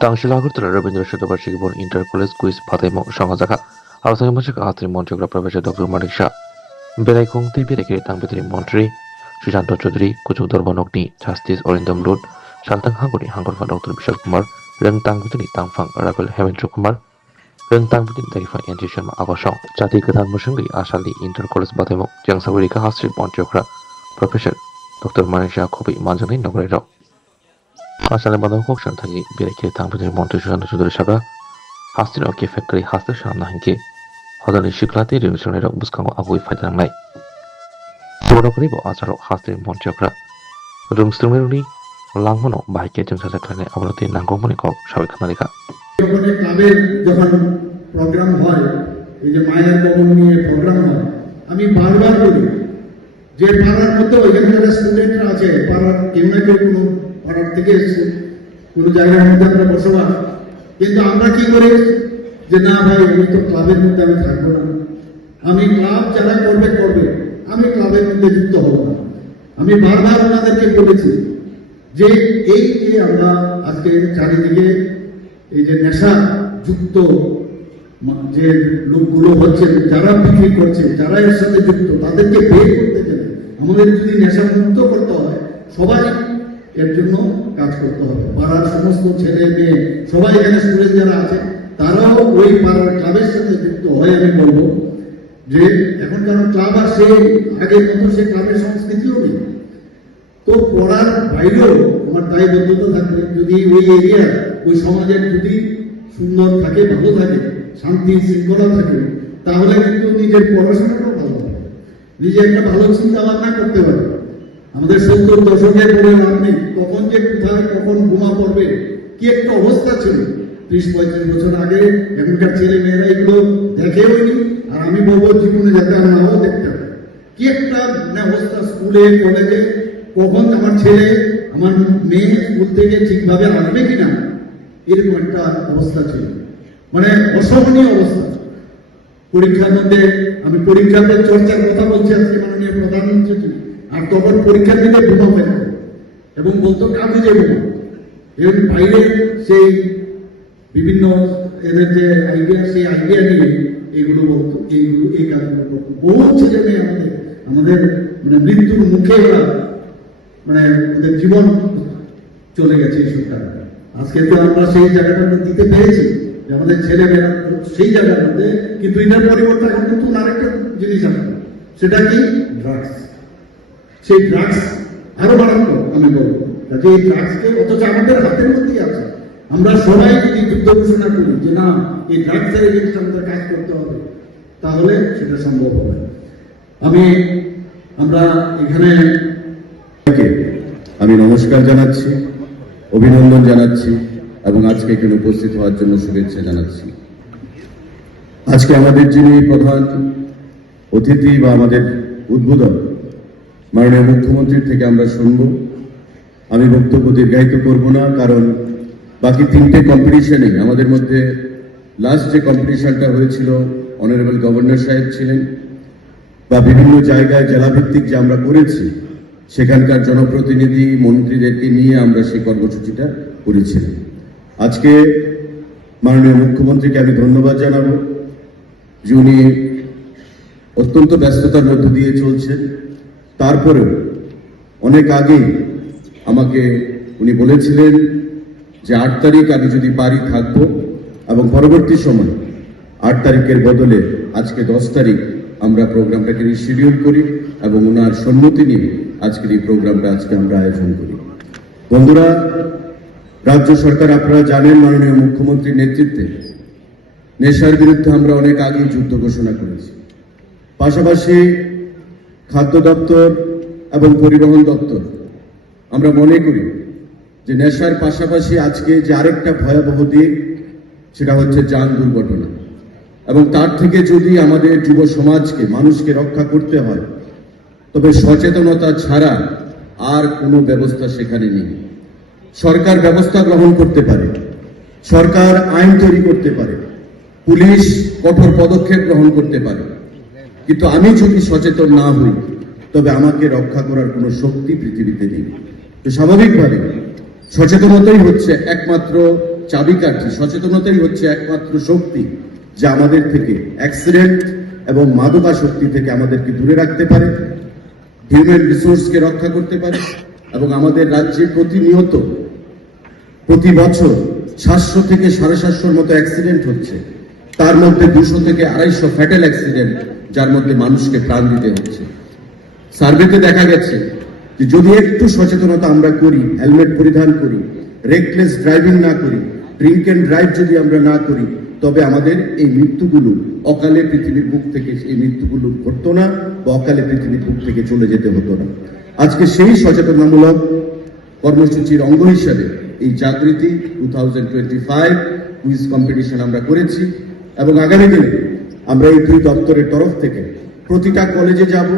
টাংশিল আগরতলা রবীন্দ্র শতবার্ষিকী বন inter college quiz ফাতাই সংঘ শাখা আলোচনা মঞ্চে হাতের মন্ত্রী প্রফেসর ডক্টর মানিক শাহ বেলাইখং বেরেকে তাংবেতরি মন্ত্রী সুশান্ত চৌধুরী কুচুকদর বনকনি জাস্টিস অরিন্দম লুট শান্তাং হাঙ্গনি হাঙ্গরফা ডক্টর বিশাল কুমার রং তাংবেতনি তাংফাং রাফেল হেমেন্দ্র কুমার রং তাংবেতনি দারিফা এনজি শর্মা আবাসং জাতি गोदान मोसंगि आसालनि इंटर कलेज बाथाइमु जोंसावरिका हास्रि मन्त्रिफ्रा प्रफेसर डक्टर मानिक शाह खुबै मानजानाय नगराइराव आसालनि बादाव कक्सान थागि बेरेके तांबेतनि मन्त्रि सुशाন্ত चौधुरी सागा हास्तिन अके फेक्टरि हास्ति सामना हिंके हदानि सिख्लाते रिंसोनाइराव बुसखांगो आगुइ फायदांनाय बर'फोरनि आसाराव हास्ति मन्त्रिफ्रा रुंस्रुंनि लांमनो बाहायके जों साजाख्लायनाय आबादते नांगौमनि कब साबायखर लेखा ক্লাবের যখন প্রোগ্রাম হয় এই যে মায়ের কবর নিয়ে প্রোগ্রাম হয় আমি বারবার বলি যে পাড়ার মধ্যে ওইখানে যারা স্টুডেন্টরা আছে পাড়ার কেউ না কেউ কোনো পাড়ার থেকে এসছে কোনো জায়গার মধ্যে আমরা বসবাস কিন্তু আমরা কি করি যে না ভাই আমি তো ক্লাবের মধ্যে আমি থাকবো না আমি ক্লাব যারা করবে করবে আমি ক্লাবের মধ্যে যুক্ত হব না আমি বারবার ওনাদেরকে বলেছি যে এই যে আমরা আজকে চারিদিকে এই যে নেশা যুক্ত যে লোকগুলো হচ্ছে যারা বিক্রি করছে যারা এর সাথে যুক্ত তাদেরকে বের করতে গেলে আমাদের যদি নেশা মুক্ত করতে হয় সবাই এর জন্য কাজ করতে হবে পাড়ার সমস্ত ছেলে মেয়ে সবাই এখানে স্টুডেন্ট যারা আছে তারাও ওই পাড়ার ক্লাবের সাথে যুক্ত হয় আমি বলবো যে এখন কারণ ক্লাব আর সেই আগের মতো সে ক্লাবের সংস্কৃতিও নেই তো পড়ার বাইরেও আমার তাই বন্ধুত্ব থাকবে যদি ওই এরিয়া ওই সমাজের যদি সুন্দর থাকে ভালো থাকে শান্তি শৃঙ্খলা থাকে তাহলে কিন্তু নিজের পড়াশোনাটাও ভালো হবে নিজে একটা ভালো চিন্তা ভাবনা করতে পারে আমাদের 70 দশকের পরে লাভ নেই কখন যে কোথায় কখন বোমা পড়বে কি একটা অবস্থা ছিল 30-35 বছর আগে এখনকার ছেলে মেয়েরা এগুলো দেখেও নি আর আমি বলবো জীবনে যাতে আর নাও দেখতে হবে কি একটা অবস্থা স্কুলে কলেজে কখন আমার ছেলে আমার মেয়ে স্কুল থেকে ঠিকভাবে আসবে কিনা এরকম একটা অবস্থা ছিল মানে অসহনীয় অবস্থা পরীক্ষার মধ্যে আমি পরীক্ষাতে চর্চার কথা বলছি আজকে মাননীয় প্রধানমন্ত্রী আর তখন পরীক্ষার দিকে বোমা হয়ে এবং বলতো কাগজে বোমা এর বাইরে সেই বিভিন্ন এদের যে আইডিয়া সেই আইডিয়া নিয়ে এগুলো বলতো এইগুলো এই কাজগুলো করতো বহু ছেলে মেয়ে আমাদের মানে মৃত্যুর মুখে ওরা মানে ওদের জীবন চলে গেছে এইসবটা আজকে তো আমরা সেই জায়গাটা দিতে পেরেছি যে আমাদের ছেলেমেয়েরা সেই জায়গার মধ্যে কিন্তু এটার পরিবর্তে এখন নতুন আরেকটা জিনিস আছে সেটা কি ড্রাগস সেই ড্রাগস আরো মারাত্মক আমি বলবো যে এই ড্রাগসকে অথচ আমাদের হাতের মধ্যেই আছে আমরা সবাই যদি যুদ্ধ ঘোষণা করি যে না এই ড্রাগসের এগেইনস্টে আমাদের কাজ করতে হবে তাহলে সেটা সম্ভব হবে আমরা এখানে আমি নমস্কার জানাচ্ছি অভিনন্দন জানাচ্ছি এবং আজকে এখানে উপস্থিত হওয়ার জন্য শুভেচ্ছা জানাচ্ছি আজকে আমাদের যিনি প্রধান অতিথি বা আমাদের উদ্বোধক মাননীয় মুখ্যমন্ত্রীর থেকে আমরা শুনব আমি বক্তব্য দীর্ঘায়িত করব না কারণ বাকি 3টে কম্পিটিশনে আমাদের মধ্যে লাস্ট যে কম্পিটিশনটা হয়েছিল অনারেবল গভর্নর সাহেব ছিলেন বা বিভিন্ন জায়গায় জেলাভিত্তিক যে আমরা করেছি সেখানকার জনপ্রতিনিধি মন্ত্রীদেরকে নিয়ে আমরা সেই কর্মসূচিটা করেছিলাম আজকে মাননীয় মুখ্যমন্ত্রীকে আমি ধন্যবাদ জানাবো যে উনি অত্যন্ত ব্যস্ততার মধ্য দিয়ে চলছেন তারপরেও অনেক আগেই আমাকে উনি বলেছিলেন যে 8 তারিখ আমি যদি পারি থাকবো এবং পরবর্তী সময় 8 তারিখের বদলে আজকে 10 তারিখ আমরা প্রোগ্রামটাকে রিশিডিউল করি এবং ওনার সম্মতি নিয়ে আজকের এই প্রোগ্রামটা আজকে আমরা আয়োজন করি বন্ধুরা রাজ্য সরকার আপনারা জানেন মাননীয় মুখ্যমন্ত্রীর নেতৃত্বে নেশার বিরুদ্ধে আমরা অনেক আগেই যুদ্ধ ঘোষণা করেছি পাশাপাশি খাদ্য দপ্তর এবং পরিবহন দপ্তর আমরা মনে করি যে নেশার পাশাপাশি আজকে যে আরেকটা ভয়াবহ দিক সেটা হচ্ছে যান দুর্ঘটনা এবং তার থেকে যদি আমাদের যুব সমাজকে মানুষকে রক্ষা করতে হয় তবে সচেতনতা ছাড়া আর কোনো ব্যবস্থা সেখানে নেই সরকার ব্যবস্থা গ্রহণ করতে পারে সরকার আইন তৈরি করতে পারে পুলিশ কঠোর পদক্ষেপ গ্রহণ করতে পারে কিন্তু আমি যদি সচেতন না হই তবে আমাকে রক্ষা করার কোনো শক্তি পৃথিবীতে নেই। তো স্বাভাবিকভাবে সচেতনতাই হচ্ছে একমাত্র চাবিকাঠি, সচেতনতাই হচ্ছে একমাত্র শক্তি যা আমাদের থেকে অ্যাক্সিডেন্ট এবং মাদকাসক্তি থেকে আমাদেরকে দূরে রাখতে পারে, হিউম্যান রিসোর্সকে রক্ষা করতে পারে। এবং আমাদের রাজ্যে প্রতিনিয়ত প্রতি বছর 700 থেকে 750 মতো অ্যাক্সিডেন্ট হচ্ছে, তার মধ্যে 200 থেকে 250 ফ্যাটাল অ্যাক্সিডেন্ট, যার মধ্যে মানুষকে প্রাণ দিতে হচ্ছে। সার্ভেতে দেখা গেছে যে যদি একটু সচেতনতা আমরা করি, হেলমেট পরিধান করি, রেকলেস ড্রাইভিং না করি, ড্রিঙ্ক অ্যান্ড ড্রাইভ যদি আমরা না করি, তবে আমাদের এই মৃত্যুগুলো অকালে পৃথিবীর বুক থেকে এই মৃত্যুগুলো ঘটতো না বা অকালে পৃথিবীর বুক থেকে চলে যেতে হতো না। আজকে সেই সচেতনামূলক কর্মসূচির অঙ্গ হিসাবে এই জাগৃতি 2025 কুইজ কম্পিটিশন আমরা করেছি এবং আগামী দিনে আমরা এই দুই দপ্তরের তরফ থেকে প্রতিটা কলেজে যাব,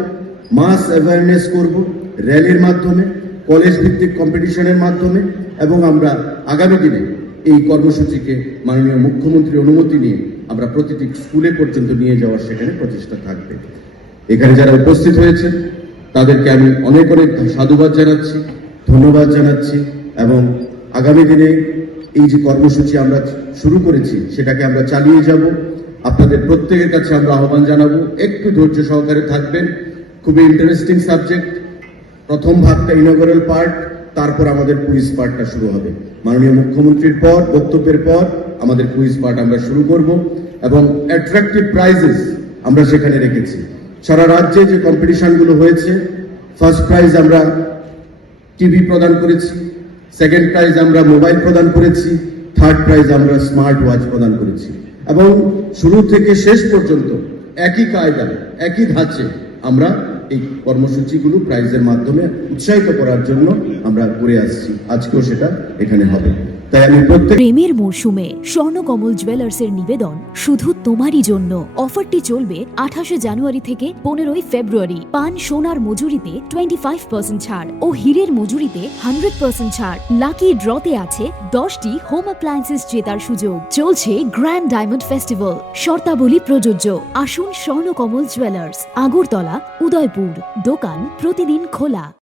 মাস অ্যাওয়ারনেস করব, র্যালির মাধ্যমে, কলেজ ভিত্তিক কম্পিটিশনের মাধ্যমে, এবং আমরা আগামী দিনে এই কর্মসূচিকে মাননীয় মুখ্যমন্ত্রীর অনুমতি নিয়ে আমরা প্রতিটি স্কুলে পর্যন্ত নিয়ে যাওয়ার সেখানে প্রচেষ্টা থাকবে। এখানে যারা উপস্থিত হয়েছেন তাদেরকে আমি অনেক অনেক সাধুবাদ জানাচ্ছি, ধন্যবাদ জানাচ্ছি, এবং আগামী দিনে এই যে কর্মসূচি আমরা শুরু করেছি সেটাকে আমরা চালিয়ে যাব। আপনাদের প্রত্যেকের কাছে আমরা আহ্বান জানাবো, একটু ধৈর্য সহকারে থাকবেন। খুবই ইন্টারেস্টিং সাবজেক্ট। প্রথম ভাগটা ইনঅগারাল পার্ট, তারপর আমাদের কুইজ পার্টটা শুরু হবে। মাননীয় মুখ্যমন্ত্রীর পর বক্তব্যের পর আমাদের কুইজ পার্ট আমরা শুরু করব এবং অ্যাট্রাকটিভ প্রাইজেস আমরা সেখানে রেখেছি। সারা রাজ্যে যে কম্পিটিশনগুলো হয়েছে, ফার্স্ট প্রাইজ আমরা টিভি প্রদান করেছি, সেকেন্ড প্রাইজ আমরা মোবাইল প্রদান করেছি, থার্ড প্রাইজ আমরা স্মার্ট ওয়াচ প্রদান করেছি। এবং শুরু থেকে শেষ পর্যন্ত একই কায়দায়, একই ধাঁচে আমরা এই কর্মসূচিগুলো প্রাইজের মাধ্যমে উৎসাহিত করার জন্য আমরা করে আসছি। আজকেও সেটা এখানে হবে। তাই আমি প্রত্যেক প্রেমের মরশুমে স্বর্ণকমল জুয়েলার্সের নিবেদন শুধু তোমারই জন্য। অফারটি চলবে 28 জানুয়ারি থেকে 15 ফেব্রুয়ারি। পান সোনার মজুরিতে 25% ছাড় ও হীরের মজুরিতে 100% ছাড়। লাকি ড্রতে আছে 10টি হোম অ্যাপ্লায়েন্সেস জেতার সুযোগ। চলছে গ্র্যান্ড ডায়মন্ড ফেস্টিভ্যাল। শর্তাবলী প্রযোজ্য। আসুন স্বর্ণকমল জুয়েলার্স, আগরতলা, উদয়পুর। দোকান প্রতিদিন খোলা।